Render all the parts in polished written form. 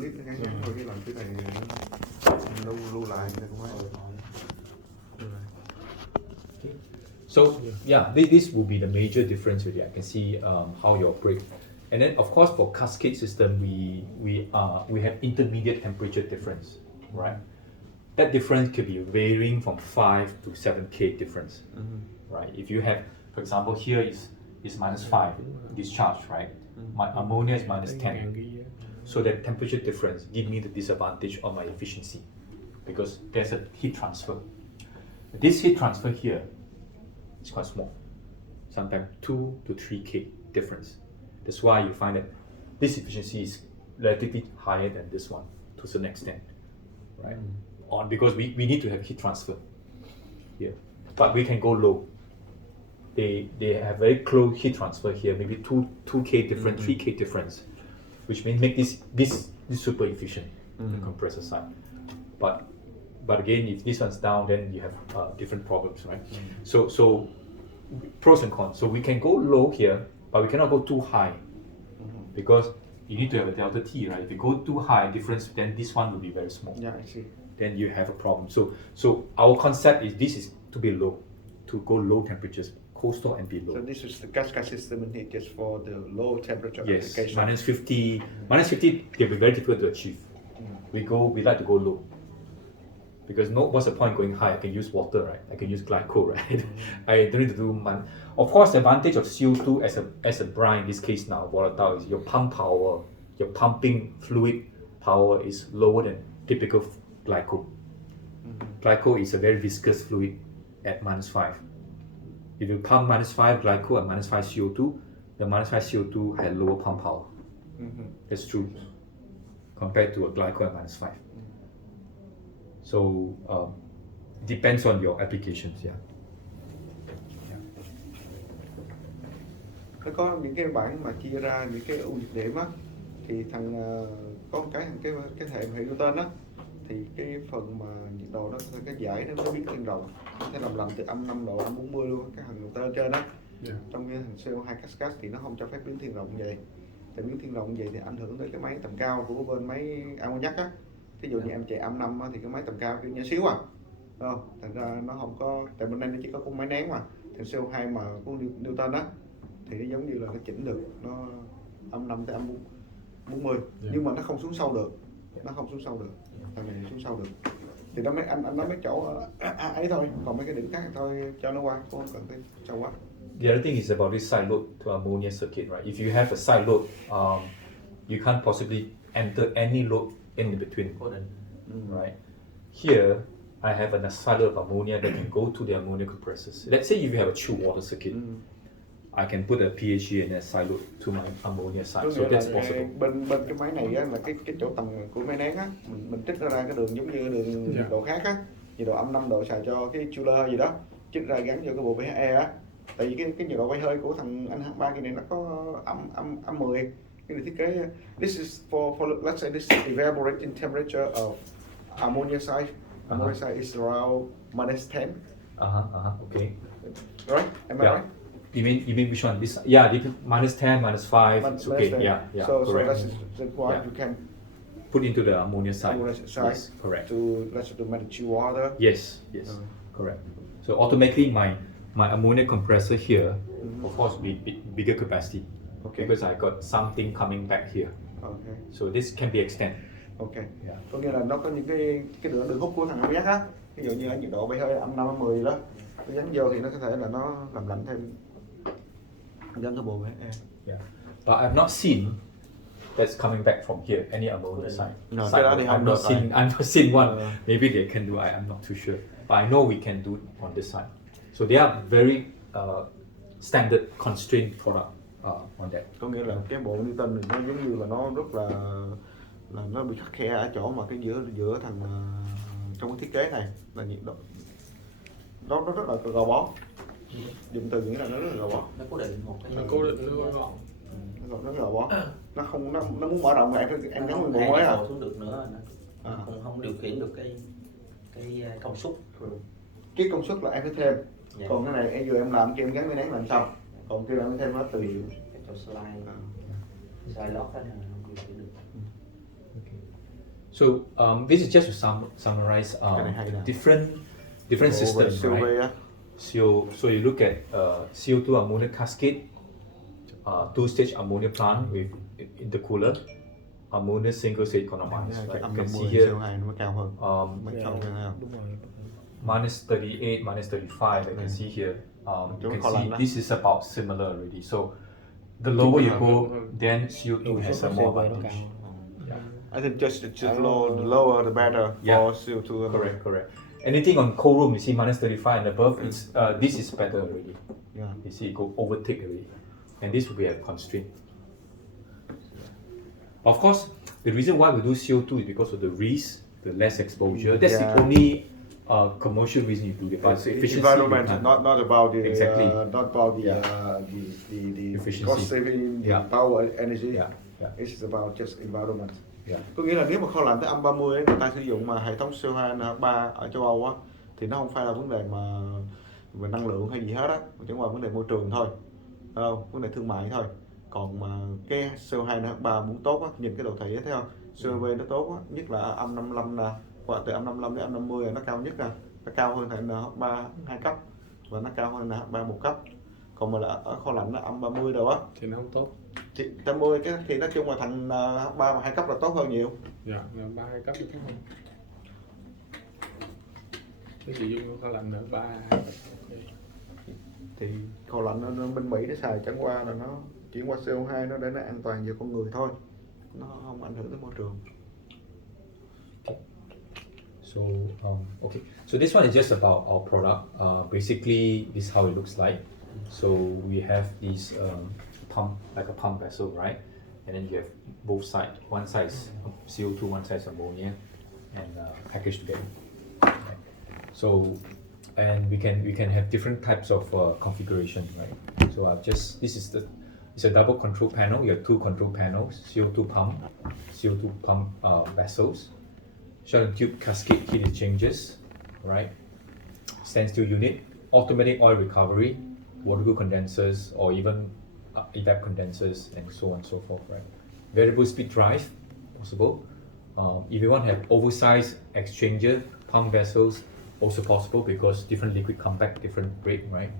clip nó ngắn thôi, cái làm cái này lưu lại thì cũng hay. So yeah, this will be the major difference really. I can see how you operate, and then of course for cascade system we have intermediate temperature difference, right? That difference could be varying from 5 to 7K difference, right? If you have, for example, here is -5 discharge, right? My ammonia is -10, so that temperature difference give me the disadvantage of my efficiency because there's a heat transfer. This heat transfer here is quite small, sometimes 2 to 3K difference. That's why you find that this efficiency is relatively higher than this one to a certain extent, right? Because we need to have heat transfer here, but we can go low. They have very close heat transfer here, maybe 2K difference, 3K difference, which means make this super efficient the compressor side. But again, if this one's down, then you have different problems, right? So pros and cons. So we can go low here, but we cannot go too high because you need to have a delta T, right? If you go too high difference, then this one will be very small. Yeah, I see. Then you have a problem. So our concept is this is to be low, to go low temperatures, cold store and be low. So this is the cascade system in here just for the low temperature Yes, application. -50 can be very difficult to achieve. We like to go low. Because what's the point going high? I can use water, right? I can use glycol, right? I don't need to do Of course, the advantage of CO2 as a brine in this case now, volatile, is your pump power, your pumping fluid power is lower than typical glycol. Glycol is a very viscous fluid at -5. If you pump -5 glycol and -5 CO2, the -5 CO2 had lower pump power. That's true compared to a glycol at -5. So depends on your applications, yeah. Nó có những cái bảng mà chia ra những cái ưu nhược điểm á, thì có một cái hệ Newton á, thì cái phần mà nhiệt độ nó cái giải nó biến thiên rộng, nó sẽ làm từ -5 độ, -40 luôn cái thằng Newton trên đó. Trong cái thằng CO2 cascade thì nó không cho phép biến thiên rộng vậy. Tại biến thiên rộng vậy thì ảnh hưởng tới cái máy tầm cao của bên máy ammoniac á. Ví dụ như em chạy âm 5 thì cái máy tầm cao kiểu nhỏ xíu không? Thành ra nó không có, tại bên đây nó chỉ có con máy nén mà. Thì CO2 mà của Newton á thì nó giống như là nó chỉnh được, nó âm 5 tới âm 40, nhưng mà nó không xuống sâu được, thằng này xuống sâu được. Thì nó anh nói mấy chỗ ấy thôi, còn mấy cái điểm khác thì thôi cho nó qua, không cần phải sâu quá. The other thing is about this side load to ammonia circuit, right? If you have a side load, you can't possibly enter any load in between, right? Here, I have a side load of ammonia that can go to the ammonia compressors. Let's say if you have a chill water circuit, I can put a PHE and a side load to my ammonia side, so that's possible. Bên cái máy này á, là cái chỗ tầng của máy nén á, mình trích ra cái đường giống như đường nhiệt độ khác á, nhiệt độ âm 5 độ xài cho cái chiller gì đó, trích ra gắn vô cái bộ VHE á. Tại vì cái nhiệt độ bay hơi của thằng anh H3 kia này nó có âm 10. Cái thiết kế this is for let's say this is evaporating temperature of ammonia side. Ammonia side is around -10. Okay. Right? Am I right? You mean which one? This, yeah, -10, -5. It's okay. Yeah. So correct. that's why you can put into the ammonia side. Yes, correct. To make the chill water. Yes, correct. So automatically my ammonia compressor here, of course, bigger capacity. Okay. Because I got something coming back here. Okay. So this can be extended. Okay. Yeah. Có nghĩa là nó có những cái đường hút của thằng ammoniac á, ví dụ như ở nhiệt độ bay hơi âm 5 âm 10 đó, nó gắn vô thì nó có thể là nó làm lạnh thêm gắn cái bộ VHE. Yeah. But I've not seen that's coming back from here any ammonia side. No, I've not seen one. Maybe they can do. I'm not too sure. But I know we can do it on this side. So they are very standard constrained product on that. Có nghĩa là cái bộ Newton thì nó giống như là nó rất là nó bị khắt khe ở chỗ mà cái giữa thằng trong cái thiết kế này là nhiệt độ nó rất là gò bó. Dùng từ nghĩa là nó rất là gò bó. Nó cố định một cái. Nó cố định nó gọn. Nó gò bó. Nó không nó muốn mở rộng lại em gắn nguyên bộ mới à. Xuống được nữa nó không điều khiển được cái công suất. Cái công suất là em phải thêm. Còn cái này em vừa em làm kia em gắn cái nén làm xong. Còn kia là em thêm nó tùy. Cái slide lót cái này không điều khiển được. So this is just to summarize này hay nè. different Bộ về systems, COV right? á. So you look at CO2 ammonia cascade, two-stage ammonia plant with intercooler, ammonia single-stage economized. Cái Right? You âm can 50 see here CO2 nó mới cao hơn. Mấy Dạ, câu thấy không? đúng rồi. minus 38, minus 35. I can see here. You Chúng can kho see lạnh đó. this is about similar already. So the lower you go, then CO2 has some more COV nó advantage. cao. Yeah. I think just the lower the better Yeah. for CO2. Correct. Anything on cold room, you see minus 35 and above, it's this is better already. Yeah. You see, it go overtake already, and this will be a constraint. Of course, the reason why we do CO2 is because of the risk, the less exposure. That's Yeah. the only commercial reason you do it. But It's efficiency, environment, you can't. not about the Exactly. not about the Yeah. the Efficiency. cost saving, the Yeah. power energy. Yeah. It's about just environment. Yeah. Có nghĩa là nếu mà kho lạnh tới âm 30 ấy, người ta sử dụng mà hệ thống CO2 NH3 ở châu Âu á, thì nó không phải là vấn đề mà về năng lượng hay gì hết á, mà chỉ là vấn đề môi trường thôi, phải không? Vấn đề thương mại thôi. Còn mà cái CO2 NH3 muốn tốt á, nhìn cái đồ thị á, thấy không? COV nó tốt á, nhất là âm 55 nè, và từ âm 55 đến âm 50 là nó cao nhất nè, nó cao hơn hệ NH3 2 cấp và nó cao hơn NH3 1 cấp. Còn mà là ở kho lạnh là âm 30 đâu á. Thì nó không tốt. Thì 80 cái thì nói chung là thằng H3 và 2 cấp là tốt hơn nhiều. Dạ, là 3 cấp thì tốt hơn. Cái gì dùng kho lạnh nữa 3 cấp. Ok. Thì kho lạnh nó bên Mỹ nó xài chẳng qua là nó chuyển qua CO2 nó để nó an toàn cho con người thôi, nó không ảnh hưởng tới môi trường. So okay, so this one is just about our product. Basically, this is how it looks like. So we have these pump, like a pump vessel, right? And then you have both sides. One side is CO2, one side is ammonia, and packaged together. Right? So, and we can have different types of configuration, right? So it's a double control panel. You have two control panels: CO2 pump vessels, shot and tube cascade heat exchangers, right? Standstill unit, automatic oil recovery, water cool condensers, or even evap condensers, and so on and so forth, right? Variable speed drive, possible. If you want to have oversized exchanger pump vessels, also possible because different liquid come back different rate, right?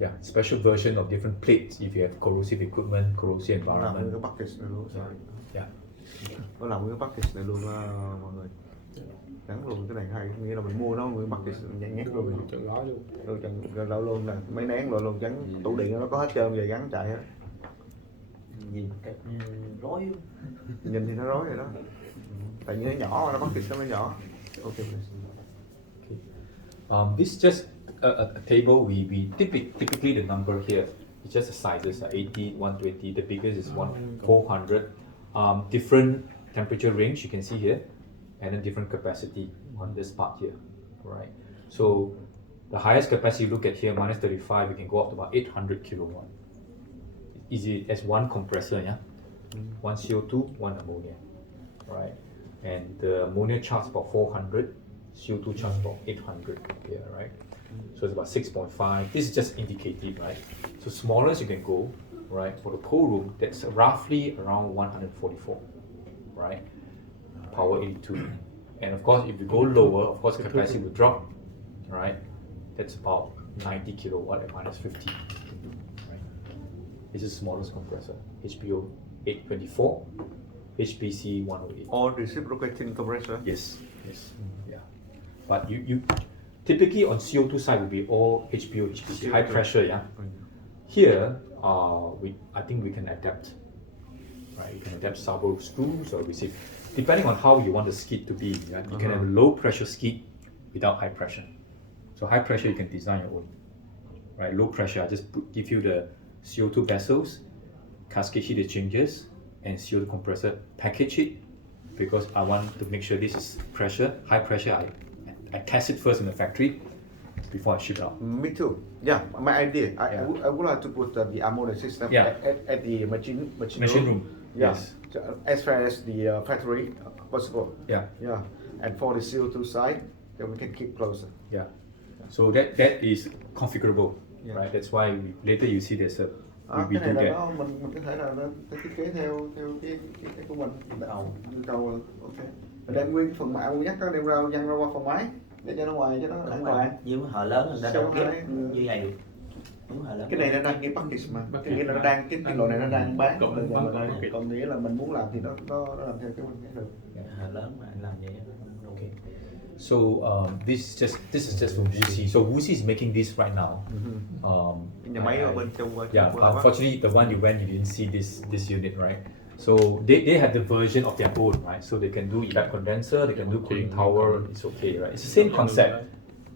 Yeah, special version of different plates if you have corrosive equipment, corrosive Nó làm environment. cái package này luôn, sorry. Yeah. Nó làm cái package này luôn mọi người. Gắn luôn cái này hay, nghĩa là mình mua nó cái package nhãn nhét luôn. Chọn gói luôn. Rồi chừng lâu luôn nè, máy nén rồi luôn, gắn tủ điện nó có hết trơn về gắn chạy hết. Nhìn cái rối. Nhìn thì nó rối rồi đó. Tại vì nó nhỏ mà nó package nó nhỏ. Ok. This is just a table. We typically the number here is just the sizes 80, 120. The biggest is 400. Different temperature range you can see here, and then different capacity on this part here, right? So the highest capacity you look at here, minus 35, we can go up to about 800 kilowatt. Easy as one compressor, yeah. One CO2, one ammonia, right? And the ammonia charts about 400, CO2 charts about 800 here, right? So it's about 6.5. This is just indicative, right? So smallest you can go, right? For the cold room, that's roughly around 144, right? Power 82. And of course, if you go lower, of course, capacity will drop, right? That's about 90 kilowatt at minus 50, right? This is smallest compressor, HPO 824, HPC 108. All reciprocating compressor. Yes, yeah. But you typically on CO2 side will be all HPO, HPC, high pressure, yeah. Here, I think we can adapt, right? You can adapt sub screws or receive, depending on how you want the skid to be. Yeah? You can have a low pressure skid without high pressure. So high pressure you can design your own, right? Low pressure, I just give you the CO2 vessels, cascade heat exchangers, and CO2 compressor. Package it because I want to make sure this is pressure, high pressure. I test it first in the factory before I ship it out. Me too. Yeah, my idea. Yeah. I would like to put the ammonia system Yeah. at the machine Room. Yeah. Yes. So, as far as the factory possible. Yeah. Yeah. And for the CO2 side, then we can keep closer. Yeah. So that is configurable, Yeah. right? That's why later you see there's a we cái này do là that. nó mình có thể là nó thiết kế theo theo cái của mình nhu cầu ok. Mình đem nguyên cái phần mạ nguyên nhắc nó đem ra văng ra qua phòng máy để cho nó ngoài cho nó an Đúng rồi, toàn. nhưng họ lớn người ta đâu CO2, ghép như vậy được. Đúng họ lớn. Cái này nó đang cái package mà, cái nghĩa là nó đang cái loại này nó đang bán Còn từ nhà bán mình còn đây. package. Còn nghĩa là mình muốn làm thì nó làm theo cái mình được. Họ lớn mà anh làm vậy nó không Okay. So this is just from Wuxi. So Wuxi is making this right now. Nhà máy ở bên trong Yeah, unfortunately, the one you went, you didn't see this unit, right? So they have the version of their own, right? So they can do evap condenser, they can do cooling tower. It's okay, right? It's the same concept.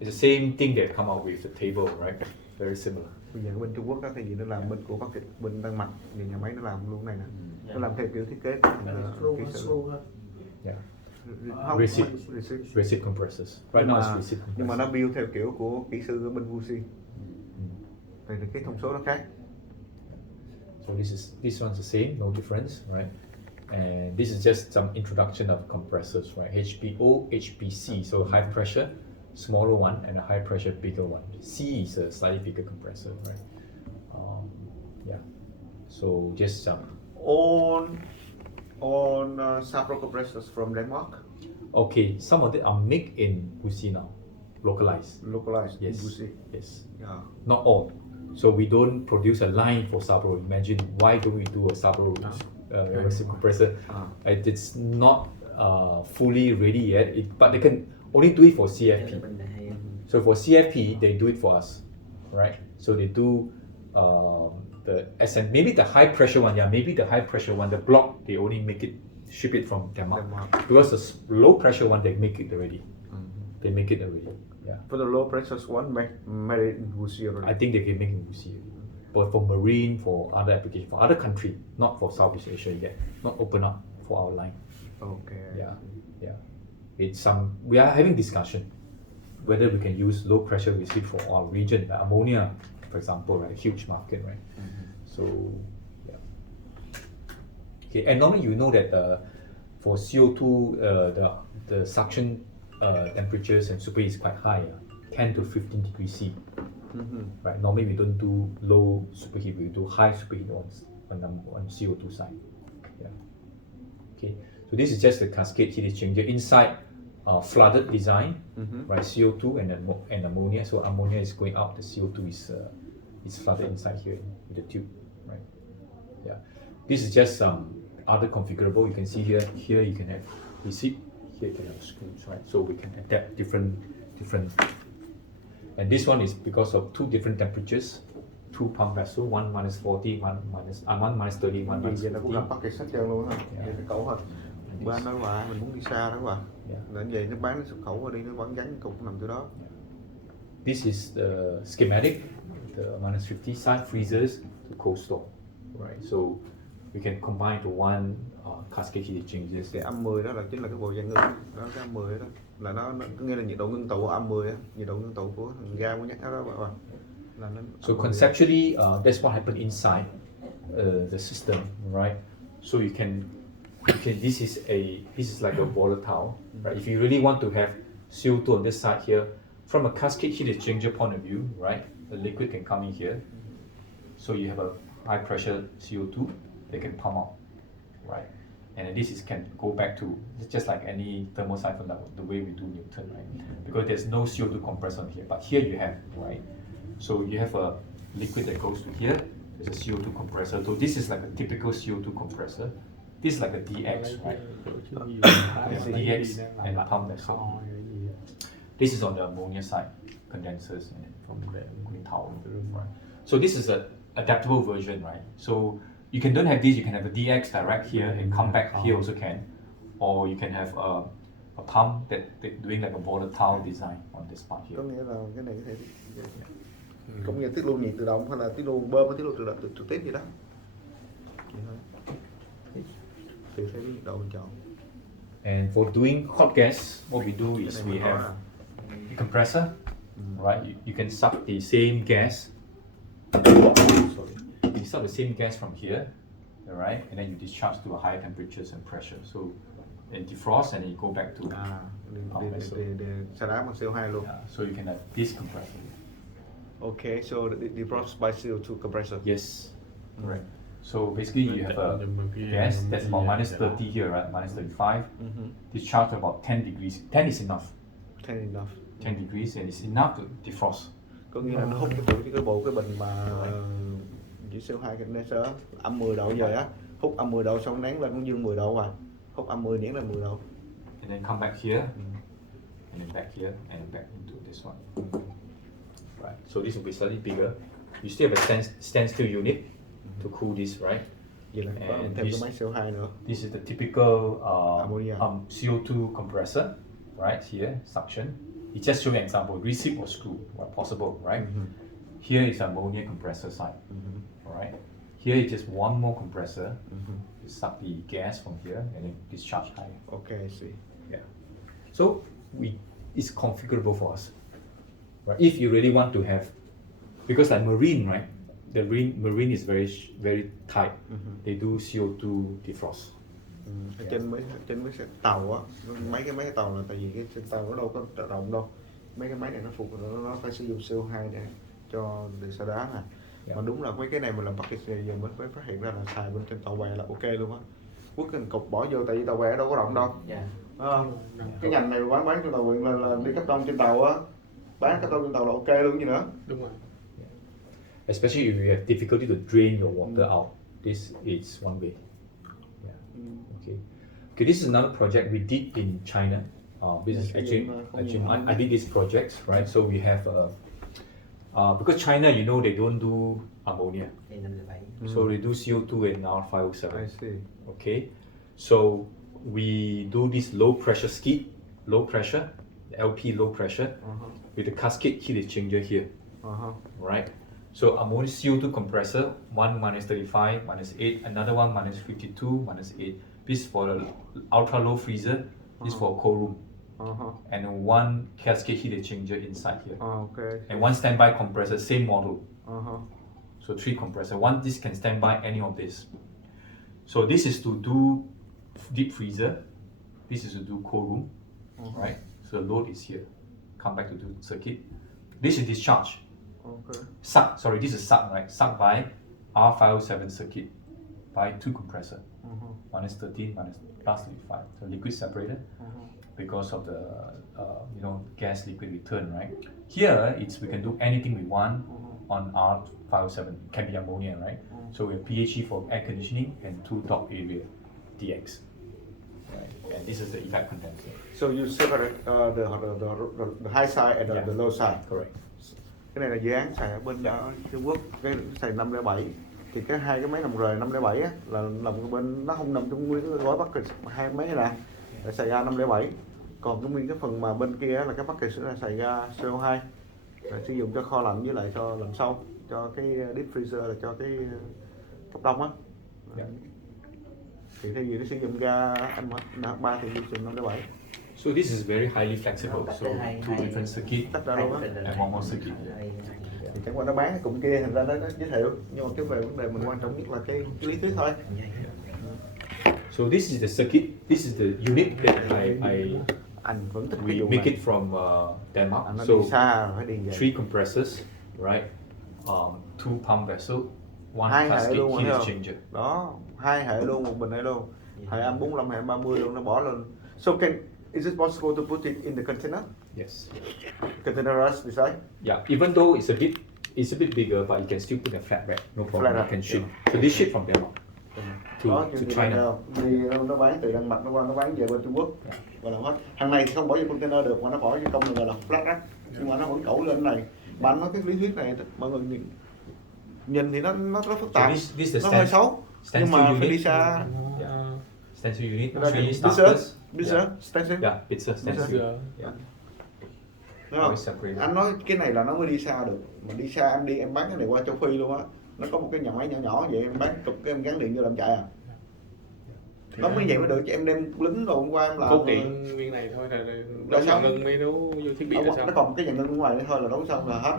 It's the same thing they've come out with the table, right? Very similar. Bây giờ bên Trung Quốc đó thì gì nó làm bên của package bên Đan Mạch thì nhà máy nó làm luôn này nè. Nó làm theo kiểu thiết kế của kỹ sư. Yeah. Không, Recip compressors. Right now it's recip nhưng mà nó compressors. build theo kiểu của kỹ sư ở bên Wuxi. Thì cái thông số nó khác. So this one's the same, no difference, right? And this is just some introduction of compressors, right? HPO, HPC, so high pressure, smaller one, and a high pressure, bigger one. C is a slightly bigger compressor, right? Yeah. So just some. On Sapro compressors from Denmark, Okay, some of them are made in Wuxi now, localized. localized in Yes. Wuxi. Yes. Yeah. Not all. So we don't produce a line for Sabro. Imagine why don't we do a Sabro recip compressor? It's not fully ready yet, but they can only do it for CFP. So for CFP, they do it for us, right? So they do the SN, maybe the high pressure one, yeah, maybe the high pressure one, the block, they only make it, ship it from Denmark. Because the low pressure one, they make it already. They make it already, yeah. For the low pressure one, made it in Wuxi already. I think they can make in Wuxi. But for marine, for other application, for other country, not for Southeast Asia yet, not open up for our line. Okay. Yeah, yeah. It's some, we are having discussion whether we can use low pressure receipt for our region, like ammonia, for example, right? Huge market, right? So, yeah. Okay, and normally you know that for CO2, the suction temperatures and superheat is quite high, 10 to 15 degrees C. Right? Normally we don't do low superheat, we do high superheat on CO2 side. Yeah. Okay. So this is just the cascade heat exchanger inside. Flooded design, right? CO2 and ammonia. So ammonia is going out. The CO2 is flooded inside here in the tube, right? Yeah. This is just some other configurable. You can see here. Here you can have receipt. Here you can have screws, right? So we can adapt different. And this one is because of two different temperatures. Two pump vessel, one minus 40, one minus 30, one minus Vậy là 50. cũng làm package sách trơn luôn ha. Yeah. Vậy cái cẩu hả? Bên đó là mình muốn đi xa đó bà. Yeah. Nên vậy nó bán nó xuất khẩu qua đi nó vẫn gắn cục nằm chỗ đó. This is the schematic, the minus 50 side freezers to cold store, right? So we can combine to one cascade heat exchangers. Cái âm 10 đó là chính là cái bộ dạng ngưng đó, cái âm 10 đó là nó có nghĩa là nhiệt độ ngưng tụ âm 10 á, nhiệt độ ngưng tụ của thằng ga của nhắc đó bà. Là nó So conceptually, that's what happened inside the system, right? So you can this is like a volatile, right? If you really want to have CO2 on this side here, from a cascade heat exchanger point of view, right? The liquid can come in here, so you have a high pressure CO2 they can pump out, right? And then this can go back to, it's just like any thermal siphon, the way we do Newton, right? Because there's no CO2 compressor here, but here you have, right? So you have a liquid that goes to here, there's a CO2 compressor. So this is like a typical CO2 compressor. This is like a DX, right? There's a DX and a pump vessel. This is on the ammonia side, condensers and from the cooling tower, right? So this is an adaptable version, right? So you don't have this, you can have a DX direct here and come back here also can, or you can have a pump that doing like a volatile design on this part here. Có nghĩa là cái này có thể cũng như tiết lưu nhiệt tự động hay là tiết lưu bơm với tiết lưu tự động trực tiếp gì đó. Tùy theo nhiệt độ mình chọn. And for doing hot gas, what we do is we have a compressor, right? You can suck the same gas. You suck the same gas from here, all right? And then you discharge to a higher temperatures and pressure. So and defrost and you go back to xả đá bằng CO2 luôn. so you can have this compressor. Okay, so the defrost by CO2 compressor. Yes. Correct. So basically you have a gas that's about minus 30 here, right? Minus 35. Discharge about 10 degrees. 10 is enough. 10 enough. 10 degrees and it's enough to defrost. Có nghĩa là nó hút cái bộ cái bình mà chỉ CO2 condenser âm 10 độ về á, hút âm 10 độ xong nén lên nó dương 10 độ à, hút âm 10 nén lên 10 độ. And then come back here, and then back here, and then back into this one. Right. So this will be slightly bigger. You still have a standstill unit to cool this, right? Vậy là có And thêm cái máy CO2 nữa. This is the typical Ammonia. CO2 compressor, right? Here, suction. It just show an example, receipt or screw, where possible, right? Here is ammonia compressor side, all right? Here is just one more compressor. You suck the gas from here and then discharge higher. Okay, I see. Yeah. So it's configurable for us, right? If you really want to have, because like marine, right? The marine is very tight. They do CO2 defrost. Ở trên mấy cái tàu á, mấy cái tàu là tại vì cái trên tàu nó đâu có rộng đâu, mấy cái máy này nó phục nó phải sử dụng CO2 để xả đá nè. Mà đúng là mấy cái này mình làm package này giờ mới phát hiện ra là xài bên trên tàu bè là ok luôn á. Quất cái cục bỏ vô tại vì tàu bè đâu có rộng đâu. Cái ngành này bán cho tàu huyện là đi cấp đông trên tàu á, bán cấp đông trên tàu là ok luôn gì nữa. Đúng rồi. Especially if you have difficulty to drain your water out, this is one way. Okay. Okay, this is another project we did in China. This is actually I did these projects, right? So we have because China, you know, they don't do ammonia, so they do CO2 and R507. I see. Okay, so we do this low pressure skid, low pressure, LP low pressure, with the cascade heat exchanger here. Right. So ammonia CO2 compressor, one minus 35, minus 8, another one minus 52, minus 8. This for the ultra low freezer, this for cold room, and one cascade heat exchanger inside here, Okay. and one standby compressor, same model. So 3 compressor. One this can stand by any of this. So this is to do deep freezer. This is to do cold room, right? So the load is here. Come back to do circuit. This is discharge. Okay. Suck. Sorry, this is suck, right? Suck by R507 circuit by 2 compressor. Minus 13, minus plus 35. So liquid separated because of the gas liquid return, right? Here we can do anything we want on R507. Can be ammonia, right? So we have PHE for air conditioning and 2 top area DX. Right? And this is the effect condenser. So you separate the high side and the low side. Correct. Cái này là dự án xài ở bên Trung Quốc, cái xài 507. Thì cái hai cái máy nằm rời 507 á là nằm bên, nó không nằm trong nguyên cái gói package hai máy này nè, là xài ra 507. Còn cái nguyên cái phần mà bên kia là cái package là xài ra CO2, là sử dụng cho kho lạnh với lại cho làm sâu, cho cái deep freezer là cho cái cấp đông á. Thì thay vì nó sử dụng ga N3 thì dùng 507. So this is very highly flexible. So 2 different circuit Tách ra luôn á. and one more circuit. Thì chẳng qua nó bán cái cụm kia thành ra nó giới thiệu, nhưng mà cái về vấn đề mình quan trọng nhất là cái lý thuyết thôi. So this is the circuit. This is the unit that Anh vẫn thích cái we vụ make này. it from Denmark. Nó So đi xa rồi phải đi về. 3 compressors, right? 2 pump vessel, one Hai hệ cascade luôn heat rồi exchanger. đó, 2 hệ luôn, một bình hệ luôn, hệ âm 45, hệ âm 30 luôn, nó bỏ lên. So is it possible to put it in the container? Yes. Containerize beside? Yeah. Even though it's a bit bigger, but you can still put a flat rack. No problem. Flat You rack, can ship. So this ship from Denmark Đó, to như China. vì nó bán từ Đan Mạch, nó bán về bên Trung Quốc và làm hết. Hàng này thì không bỏ vô container được, mà nó bỏ vô công này gọi là flat rack, nhưng mà nó vẫn cẩu lên này. Mà anh nói cái lý thuyết này mọi người nhìn thì nó rất phức tạp, So this is the nó hơi xấu, nhưng mà phải đi xa. Stencil unit, Cái đó 3 là starters. Pizza, stencil. Yeah, pizza stencil. Giờ Yeah. Đúng không? Always separate. Anh nói cái này là nó mới đi xa được, mà đi xa em bán cái này qua châu Phi luôn á, nó có một cái nhà máy nhỏ nhỏ vậy, em bán cục cái em gắn điện vô làm chạy à. Nó mới vậy mới được, chứ em đem lính đồ hôm qua em làm. cốt điện nguyên này thôi là đấu sao? nhà ngưng mấy đấu vô thiết bị là sao? Nó còn một cái nhà ngưng ở ngoài nữa thôi là đấu xong là hết.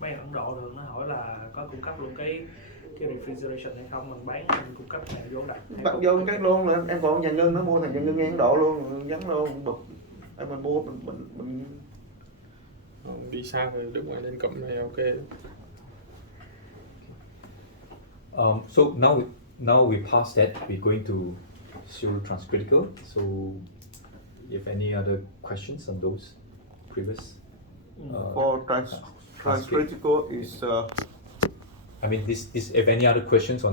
Mấy Ấn Độ thường nó hỏi là có cung cấp luôn cái refrigeration hay không, mình bán mình cung cấp này vô đặt Đặt vô cái luôn là em còn nhà ngưng, nó mua thành nhà ngưng Ấn Độ luôn, gắn luôn bực. Em mình mua mình Đi xa rồi nước ngoài nên cụm này ok. So now we passed that. We're going to zero transcritical. So, if any other questions on those previous? For transcritical is I mean, this if any other questions on